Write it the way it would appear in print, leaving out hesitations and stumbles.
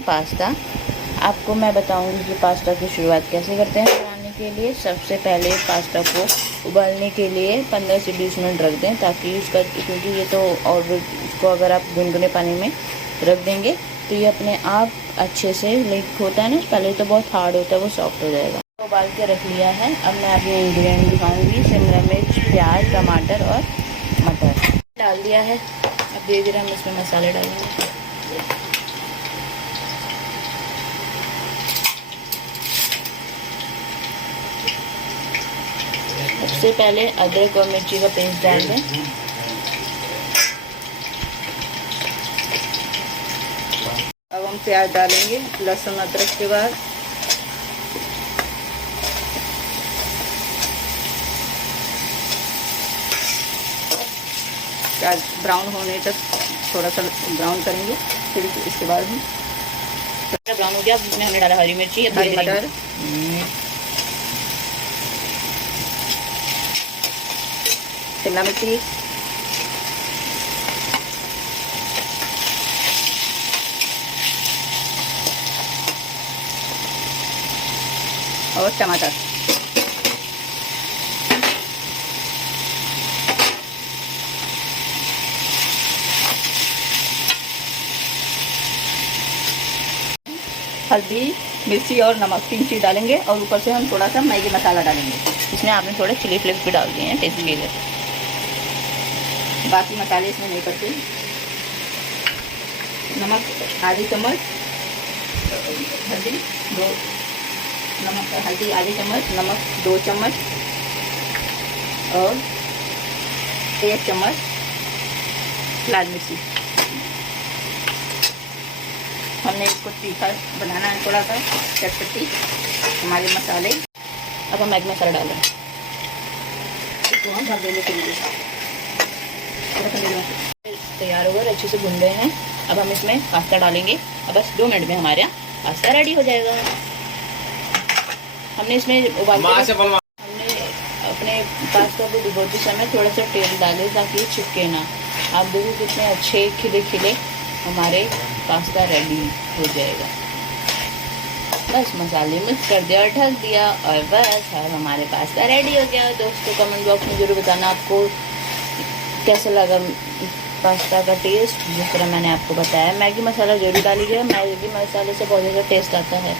Pasta. आपको मैं बताऊंगी कि पास्ता की शुरुआत कैसे करते हैं बनाने के लिए। सबसे पहले पास्ता को उबालने के लिए 15 से 20 मिनट रख दें, ताकि उसका, क्योंकि ये तो, और इसको अगर आप गुनगुने पानी में रख देंगे तो ये अपने आप अच्छे से लीक होता है ना, पहले तो बहुत हार्ड होता है, वो सॉफ्ट हो जाएगा। उबाल के रख लिया है। अब मैं आपको इंग्रेडिएंट दिखाऊंगी। शिमला मिर्च, प्याज, टमाटर और मटर डाल दिया है। अब धीरे धीरे हम इसमें मसाले डालेंगे। सबसे पहले अदरक और मिर्ची का पेस्ट डाल दें। अब हम प्याज डालेंगे, लहसुन अदरक के बाद। प्याज ब्राउन होने तक थोड़ा सा ब्राउन करेंगे, फिर इसके बाद हम ब्राउन हो गया। इसमें हमने डाला हरी मिर्ची, हरी मटर, शिमला मिर्ची, और टमाटर। हल्दी, मिर्ची और नमक 3 चीज़ डालेंगे, और ऊपर से हम थोड़ा सा मैगी मसाला डालेंगे। इसमें आपने थोड़े चिली फ्लेक्स भी डाल दिए हैं टेस्ट के लिए। बाकी मसाले इसमें नहीं करते। नमक आधी चम्मच, हल्दी आधी चम्मच, नमक 2 चम्मच और 1 चम्मच लाल मिर्ची। हमने इसको तीखा बनाना है, थोड़ा सा चटपटी हमारे मसाले। अब हम मैगी मसाला डाल रहे हैं, इसको हम ढक देने के लिए। तैयार हो गए, अच्छे से भून गए हैं। अब हम इसमें पास्ता डालेंगे। अब बस 2 मिनट में हमारे यहाँ पास्ता रेडी हो जाएगा। हमने इसमें हमने अपने पास्ता को भिगोते समय थोड़ा सा तेल डाले ताकि ये चिपके ना। आप देखो कितने अच्छे खिले खिले हमारे पास्ता रेडी हो जाएगा। बस मसाले मिक्स कर दिया और ढक दिया, और बस अब हमारे पास्ता रेडी हो गया। दोस्तों कमेंट बॉक्स में ज़रूर बताना आपको कैसा लगा पास्ता का टेस्ट। जिस तरह मैंने आपको बताया, मैगी मसाला जरूर डालिएगा। मैगी मसाले से बहुत ज़्यादा टेस्ट आता है।